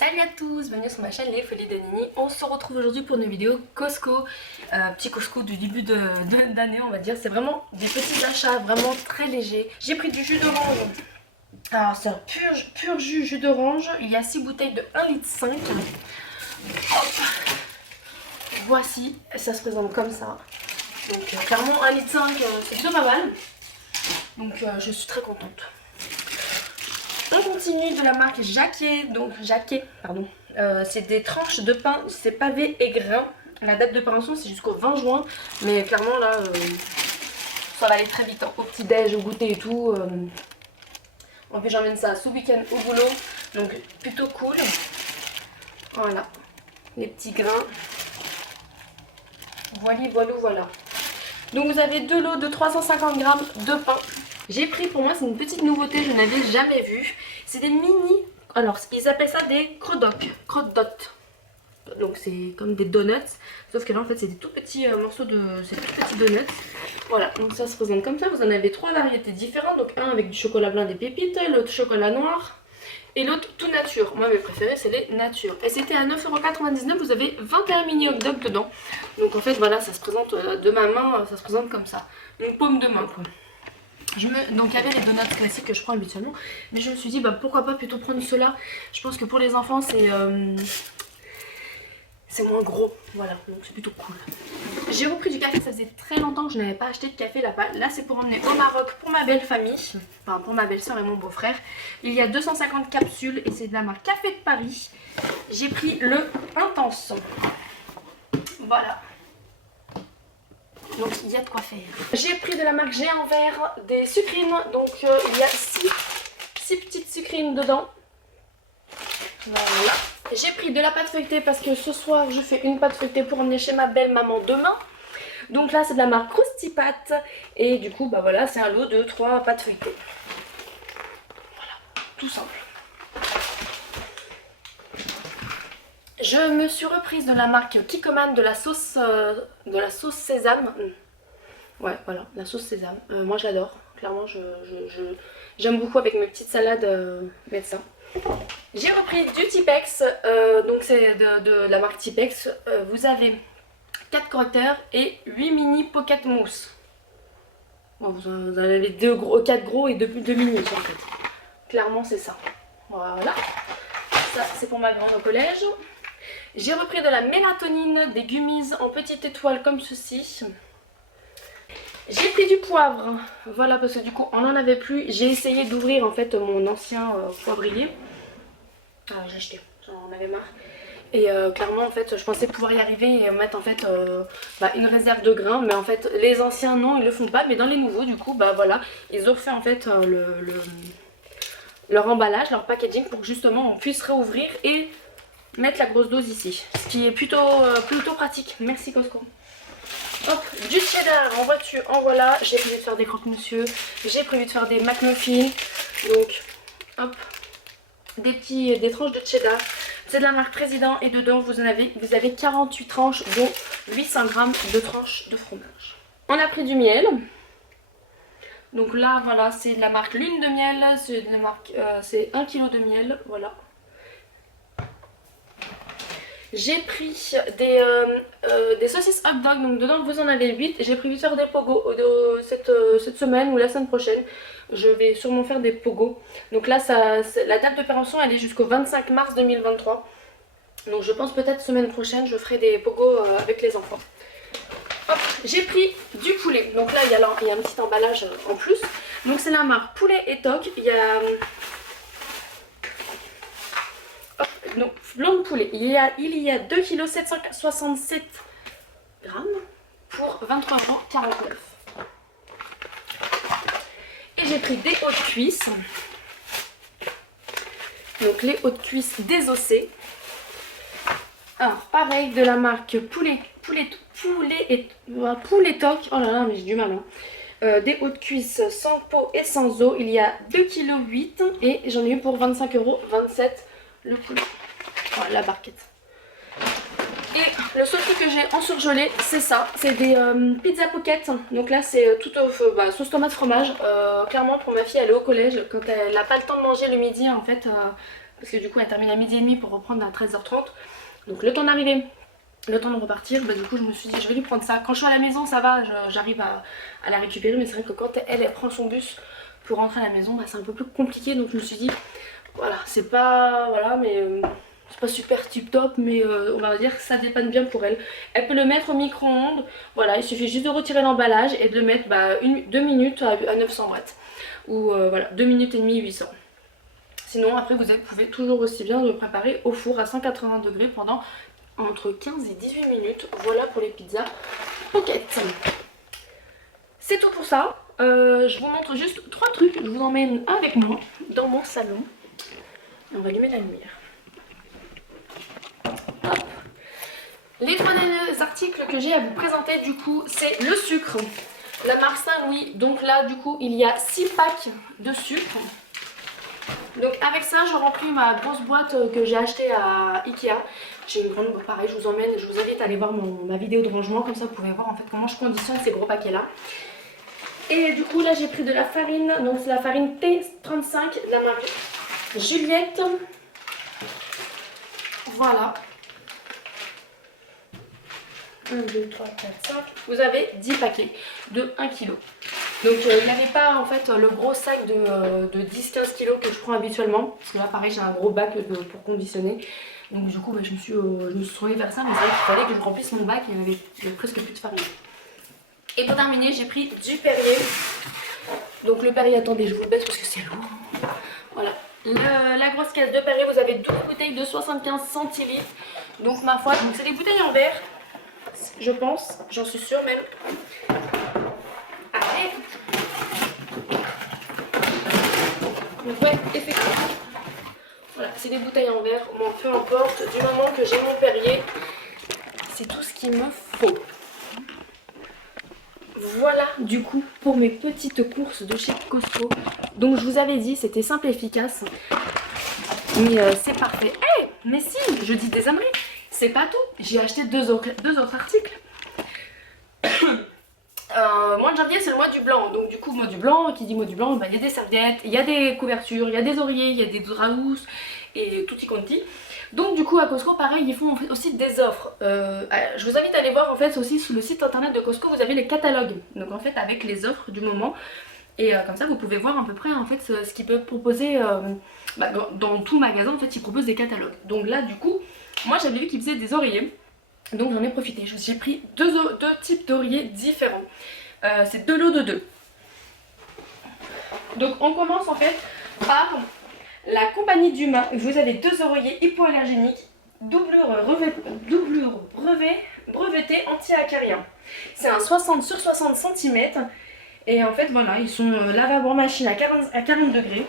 Salut à tous, bienvenue sur ma chaîne Les Folies de Nini. On se retrouve aujourd'hui pour une vidéo Costco, petit Costco du début d'année on va dire. C'est vraiment des petits achats vraiment très légers. J'ai pris du jus d'orange. Alors c'est un pur jus d'orange. Il y a 6 bouteilles de 1,5 litre. Hop. Voici, ça se présente comme ça. Donc clairement 1,5 litre c'est plutôt pas mal. Donc je suis très contente. On continue de la marque Jacquet, pardon. C'est des tranches de pain, c'est pavé et grain. La date de péremption c'est jusqu'au 20 juin, mais clairement là, ça va aller très vite, hein. Au petit déj, au goûter et tout. En fait j'emmène ça ce week-end au boulot, donc plutôt cool. Voilà, les petits grains. Voilà. Donc vous avez 2 lots de 350 grammes de pain. J'ai pris, pour moi c'est une petite nouveauté, je n'avais jamais vu. C'est des mini, alors ils appellent ça des crotte-dots. Donc c'est comme des donuts, sauf que là en fait c'est des tout petits morceaux de, c'est tout petits donuts. Voilà, donc ça se présente comme ça, vous en avez 3 variétés différentes. Donc un avec du chocolat blanc des pépites, l'autre chocolat noir et l'autre tout nature. Moi mes préférés c'est les nature. Et c'était à 9,99 €, vous avez 21 mini hot dogs dedans. Donc en fait voilà, ça se présente de ma main, ça se présente comme ça. Une paume de main quoi. Donc il y avait les donuts classiques que je prends habituellement, mais je me suis dit bah pourquoi pas plutôt prendre ceux-là. Je pense que pour les enfants c'est moins gros, voilà, donc c'est plutôt cool. J'ai repris du café, ça faisait très longtemps que je n'avais pas acheté de café là-bas. Là c'est pour emmener au Maroc pour ma belle famille, enfin pour ma belle-soeur et mon beau-frère. Il y a 250 capsules et c'est de la marque Café de Paris. J'ai pris le Intense, voilà. Donc il y a de quoi faire. J'ai pris de la marque Géant Vert des sucrines. Donc il y a 6 petites sucrines dedans. Voilà. J'ai pris de la pâte feuilletée parce que ce soir je fais une pâte feuilletée pour emmener chez ma belle maman demain. Donc là c'est de la marque Krusty Pat. Et du coup bah voilà, c'est un lot de 3 pâtes feuilletées. Voilà, tout simple. Je me suis reprise de la marque Kikkoman de la sauce sésame. Ouais, voilà, la sauce sésame. Moi, je l'adore. Clairement, j'aime beaucoup avec mes petites salades mettre ça. J'ai repris du Tipex. Donc, c'est de la marque Tipex. Vous avez 4 correcteurs et 8 mini pocket mousse. Bon, vous en avez 4 gros et 2 mini en fait. Clairement, c'est ça. Voilà. Ça, c'est pour ma grande au collège. J'ai repris de la mélatonine, des gummies en petite étoile comme ceci. J'ai pris du poivre, voilà, parce que du coup on n'en avait plus. J'ai essayé d'ouvrir en fait mon ancien poivrier. Ah, j'ai acheté, j'en avais marre. Et clairement en fait je pensais pouvoir y arriver et mettre en fait une réserve de grains. Mais en fait les anciens non, ils le font pas. Mais dans les nouveaux du coup bah voilà, ils ont refait en fait leur emballage, leur packaging pour que justement on puisse réouvrir et mettre la grosse dose ici, ce qui est plutôt pratique. Merci Costco. Hop, du cheddar en voiture, en voilà. J'ai prévu de faire des croque-monsieur, j'ai prévu de faire des McMuffins. Donc hop, des tranches de cheddar. C'est de la marque Président et dedans vous avez 48 tranches dont 800 grammes de tranches de fromage. On a pris du miel. Donc là voilà, c'est de la marque Lune de miel, c'est de la marque c'est 1 kg de miel, voilà. J'ai pris des saucisses hot dog, donc dedans vous en avez 8. J'ai prévu de faire des pogos cette semaine ou la semaine prochaine. Je vais sûrement faire des pogos. Donc là, la date de péremption elle est jusqu'au 25 mars 2023. Donc je pense peut-être semaine prochaine je ferai des pogos avec les enfants. J'ai pris du poulet. Donc là il y a un petit emballage en plus. Donc c'est la marque Poulet et Toc. Il y a... Donc blanc de poulet, il y a 2,767 kg pour 23,49 €. Et j'ai pris des hautes cuisses. Donc les hautes cuisses désossées. Alors pareil de la marque Poulet Toc. Oh là là mais j'ai du mal hein. Des hautes cuisses sans peau et sans os. Il y a 2,8 kg et j'en ai eu pour 25,27 € le poulet. Voilà, la barquette. Et le seul truc que j'ai en surgelé, c'est ça. C'est des pizza pocket. Donc là, c'est tout sauce tomate fromage. Clairement, pour ma fille, elle est au collège. Quand elle n'a pas le temps de manger le midi, en fait, parce que du coup elle termine à 12h30 pour reprendre à 13h30. Donc le temps d'arriver, le temps de repartir, bah du coup je me suis dit je vais lui prendre ça. Quand je suis à la maison ça va, j'arrive à la récupérer, mais c'est vrai que quand elle prend son bus pour rentrer à la maison, bah, c'est un peu plus compliqué. Donc je me suis dit voilà, c'est pas, voilà, mais c'est pas super tip top, mais on va dire que ça dépanne bien pour elle. Elle peut le mettre au micro-ondes, voilà, il suffit juste de retirer l'emballage et de le mettre 2 minutes à 900 watts. Ou voilà, 2 minutes et demie 800. Sinon après vous pouvez toujours aussi bien le préparer au four à 180 degrés pendant entre 15 et 18 minutes. Voilà pour les pizzas pocket. C'est tout pour ça. Je vous montre juste 3 trucs. Je vous emmène avec moi dans mon salon. On va allumer la lumière. Hop. Les 3 derniers articles que j'ai à vous présenter du coup c'est le sucre. La marque Saint-Louis. Donc là du coup il y a 6 packs de sucre. Donc avec ça je remplis ma grosse boîte que j'ai achetée à Ikea. J'ai une grande boîte, pareil, je vous invite à aller voir ma vidéo de rangement, comme ça vous pouvez voir en fait comment je conditionne ces gros paquets là. Et du coup là j'ai pris de la farine, donc c'est la farine T35 de la marque Juliette. Voilà. 1, 2, 3, 4, 5. Vous avez 10 paquets de 1 kg. Donc il n'y avait pas en fait le gros sac de 10-15 kg que je prends habituellement. Parce que là pareil j'ai un gros bac pour conditionner. Donc du coup bah, je me suis tournée vers ça. Mais c'est vrai qu'il fallait que je remplisse mon bac et il y avait presque plus de farine. Et pour terminer j'ai pris du Perrier. Donc le Perrier, attendez je vous le baisse parce que c'est lourd. Voilà. La grosse caisse de Perrier, vous avez 12 bouteilles de 75 centilitres. Donc ma foi, c'est des bouteilles en verre. Je pense, j'en suis sûre même. Allez. Donc ouais, effectivement. Voilà, c'est des bouteilles en verre. Bon, peu importe, du moment que j'ai mon Perrier, c'est tout ce qu'il me faut. Voilà du coup pour mes petites courses de chez Costco. Donc je vous avais dit, c'était simple et efficace. Mais c'est parfait. Eh, mais si, je dis des âneries. C'est pas tout. J'ai acheté deux autres articles. Mois de janvier c'est le mois du blanc. Donc du coup mois du blanc, qui dit mois du blanc, bah, y a des serviettes, il y a des couvertures, il y a des oreillers, il y a des draps et tutti quanti. Donc du coup à Costco pareil ils font aussi des offres. Je vous invite à aller voir en fait aussi sur le site internet de Costco, vous avez les catalogues. Donc en fait avec les offres du moment. Et comme ça vous pouvez voir à peu près en fait ce qu'ils peuvent proposer dans tout magasin en fait ils proposent des catalogues. Donc là du coup moi j'avais vu qu'ils faisaient des oreillers. Donc j'en ai profité, j'ai pris deux types d'oreillers différents. C'est 2 lots de 2. Donc on commence en fait par la compagnie Dumas. Vous avez 2 oreillers hypoallergéniques, doublure brevetée anti-acarien. C'est un 60 sur 60 cm. Et en fait voilà, ils sont lavables en machine à 40 degrés.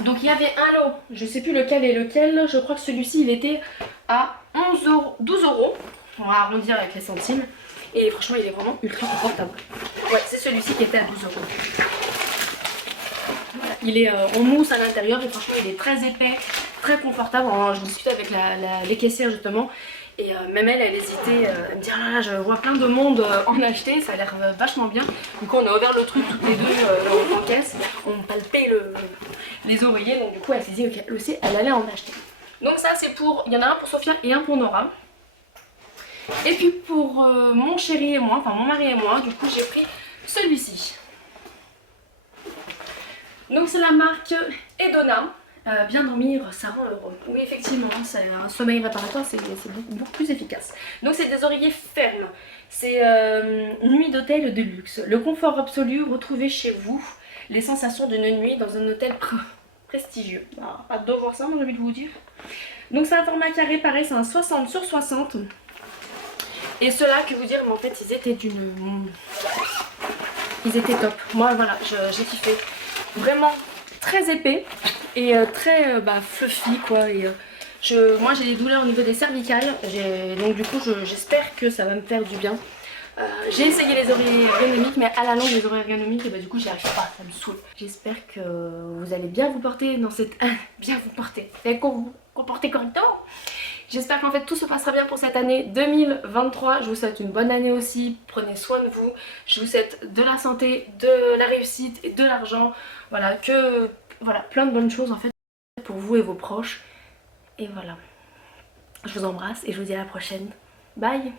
Donc il y avait un lot, je sais plus lequel est lequel, je crois que celui-ci il était à 12 €. On va arrondir avec les centimes. Et franchement il est vraiment ultra confortable. Ouais, c'est celui-ci qui était à 12 €. Voilà, il est en mousse à l'intérieur et franchement il est très épais, très confortable. Je discutais avec les caissières justement. Et même elle hésitait, elle me dit ah là, je vois plein de monde en acheter, ça a l'air vachement bien. Du coup on a ouvert le truc toutes les deux en caisse, on palpait les oreillers, donc du coup elle s'est dit ok, elle aussi elle allait en acheter. Donc ça c'est pour, il y en a un pour Sophia et un pour Nora. Et puis pour mon chéri et moi, enfin mon mari et moi, du coup j'ai pris celui-ci. Donc c'est la marque Edona. Bien dormir, ça rend heureux. Oui effectivement, c'est un sommeil réparateur, c'est beaucoup plus efficace. Donc c'est des oreillers fermes. C'est nuit d'hôtel de luxe. Le confort absolu, retrouvé chez vous. Les sensations d'une nuit dans un hôtel prestigieux. Ah, hâte de voir ça, moi j'ai envie de vous dire. Donc c'est un format carré, pareil, c'est un 60 sur 60. Et ceux-là, que vous dire, mais en fait ils étaient ils étaient top. Moi voilà, j'ai kiffé. Vraiment très épais et très fluffy quoi. Et, moi j'ai des douleurs au niveau des cervicales, donc du coup j'espère que ça va me faire du bien. J'ai essayé les oreillers ergonomiques, mais à la longue les oreillers ergonomiques et du coup j'y arrive pas, ça me saoule. J'espère que vous allez bien vous porter dans cette... bien vous porter, comporter correctement. J'espère qu'en fait tout se passera bien pour cette année 2023. Je vous souhaite une bonne année aussi, prenez soin de vous. Je vous souhaite de la santé, de la réussite et de l'argent. Voilà, plein de bonnes choses en fait pour vous et vos proches. Et voilà. Je vous embrasse et je vous dis à la prochaine. Bye!